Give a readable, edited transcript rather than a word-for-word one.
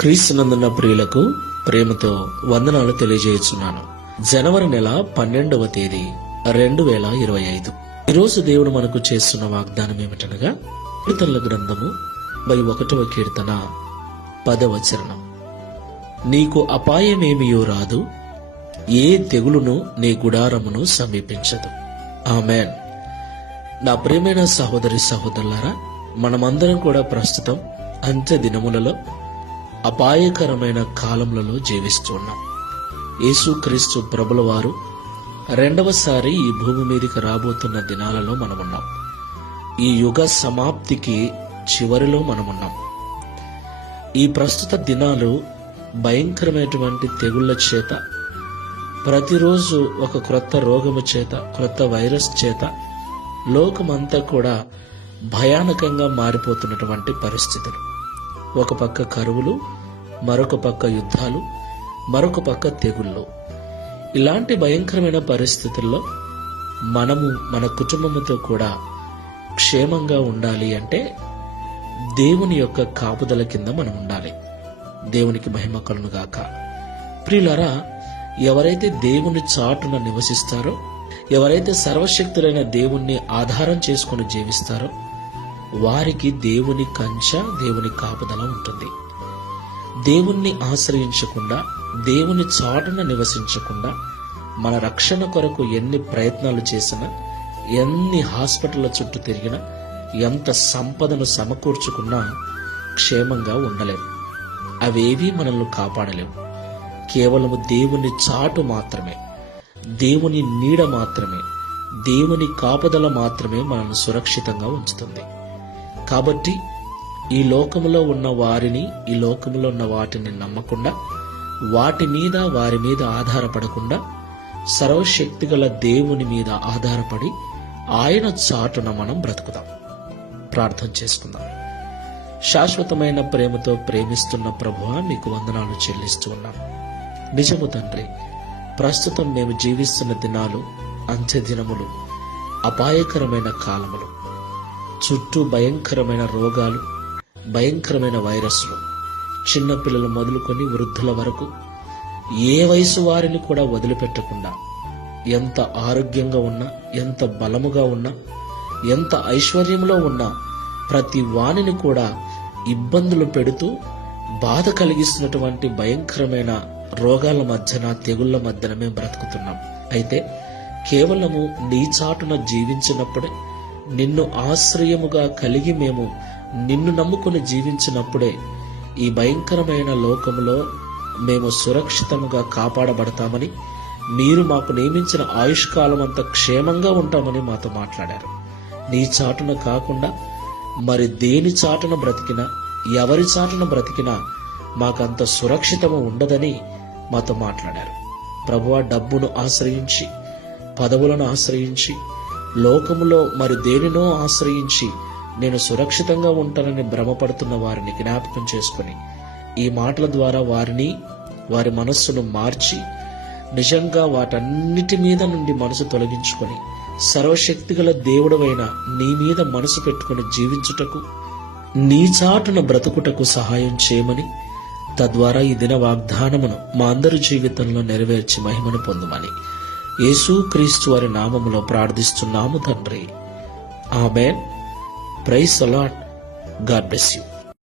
క్రీస్తునందున్న ప్రియులకు ప్రేమతో వందనాలు తెలియజేస్తున్నాను. జనవరి నెల 12వ తేదీ 2025. ఈరోజు దేవుడు మనకు చేస్తున్న వాగ్దానం ఏమిటనగా కీర్తనల గ్రంథము 21వ కీర్తన 10వ చరణం. నీకు అపాయమేమియో రాదు, ఏ తెగులును నీ గుడారమును సమీపించదు. ఆమేన్. నా ప్రియమైన సహోదరి సహోదరులారా, మనమందరం కూడా ప్రస్తుతం అంత్య దినములలో అపాయకరమైన కాలములలో జీవిస్తున్నాం. యేసుక్రీస్తు ప్రభుల వారు రెండవసారి ఈ భూమి మీదకి రాబోతున్న దినాలలో మనమున్నాం. ఈ యుగ సమాప్తికి చివరిలో మనమున్నాం. ఈ ప్రస్తుత దినాలు భయంకరమైనటువంటి తెగుళ్ల చేత, ప్రతిరోజు ఒక క్రొత్త రోగము చేత, క్రొత్త వైరస్ చేత లోకమంతా కూడా భయానకంగా మారిపోతున్నటువంటి పరిస్థితులు. ఒక పక్క కరువులు, మరొక పక్క యుద్ధాలు, మరొక పక్క తెగుళ్ళు. ఇలాంటి భయంకరమైన పరిస్థితుల్లో మనము మన కుటుంబముతో కూడా క్షేమంగా ఉండాలి అంటే దేవుని యొక్క కాపుదల కింద మనం ఉండాలి. దేవునికి మహిమ కలుగును గాక. ప్రియులారా, ఎవరైతే దేవుని చాటున నివసిస్తారో, ఎవరైతే సర్వశక్తులైన దేవుణ్ణి ఆధారం చేసుకుని జీవిస్తారో వారికి దేవుని కంచె, దేవుని కాపుదల ఉంటుంది. దేవుణ్ణి ఆశ్రయించకుండా, దేవుని చాటున నివసించకుండా మన రక్షణ కొరకు ఎన్ని ప్రయత్నాలు చేసినా, ఎన్ని హాస్పిటళ్ల చుట్టూ తిరిగినా, ఎంత సంపదను సమకూర్చుకున్నా క్షేమంగా ఉండలేము. అవేవీ మనల్ని కాపాడలేవు. కేవలము దేవుని చాటు మాత్రమే, దేవుని నీడ మాత్రమే, దేవుని కాపుదల మాత్రమే మనల్ని సురక్షితంగా ఉంచుతుంది. కాబట్టి ఈ లోకములో ఉన్న వారిని, ఈ లోకములో ఉన్న వాటిని నమ్మకుండా, వాటి మీద వారి మీద ఆధారపడకుండా సర్వశక్తిగల దేవుని మీద ఆధారపడి ఆయన చాటున మనం బ్రతుకుదాం. ప్రార్థన చేసుకుందాం. శాశ్వతమైన ప్రేమతో ప్రేమిస్తున్న ప్రభువా, మీకు వందనాలు చెల్లిస్తూ ఉన్నాం. నిజము తండ్రి, ప్రస్తుతం మేము జీవిస్తున్న దినాలు అంత్య దినములు, అపాయకరమైన కాలములు. చుట్టూ భయంకరమైన రోగాలు, భయంకరమైన వైరస్లు, చిన్నపిల్లలు మొదలుకొని వృద్ధుల వరకు ఏ వయసు వారిని కూడా వదిలిపెట్టకుండా, ఎంత ఆరోగ్యంగా ఉన్నా, ఎంత బలముగా ఉన్నా, ఎంత ఐశ్వర్యంలో ఉన్నా ప్రతి వాణిని కూడా ఇబ్బందులు పెడుతూ బాధ కలిగిస్తున్నటువంటి భయంకరమైన రోగాల మధ్యన, తెగుళ్ల మధ్యన మేము బ్రతుకుతున్నాం. అయితే కేవలము నీ చాటున జీవించినప్పుడే, నిన్ను ఆశ్రయముగా కలిగి మేము నిన్ను నమ్ముకుని జీవించినప్పుడే ఈ భయంకరమైన లోకములో మేము సురక్షితముగా కాపాడబడతామని, మీరు మాకు నియమించిన ఆయుష్కాలం అంతా క్షేమంగా ఉంటామని మాతో మాట్లాడారు. నీ చాటున కాకుండా మరి దేని చాటున బ్రతికినా, ఎవరి చాటున బ్రతికినా మాకంత సురక్షితము ఉండదని మాతో మాట్లాడారు. ప్రభువా, డబ్బును ఆశ్రయించి, పదవులను ఆశ్రయించి, లోకములో మరి దేనినో ఆశ్రయించి నేను సురక్షితంగా ఉంటానని భ్రమపడుతున్న వారిని జ్ఞాపకం చేసుకుని, ఈ మాటల ద్వారా వారిని, వారి మనస్సును మార్చి, నిజంగా వాటన్నిటి మీద నుండి మనసు తొలగించుకొని సర్వశక్తిగల దేవుడవైన నీ మీద మనసు పెట్టుకుని జీవించుటకు, నీ చాటున బ్రతుకుటకు సహాయం చేయమని, తద్వారా ఈ దిన వాగ్దానమును మా అందరి జీవితంలో నెరవేర్చి మహిమను పొందుమని యేసుక్రీస్తు వారి నామములో ప్రార్థిస్తున్నాము తండ్రి. Amen. Praise the Lord. God bless you.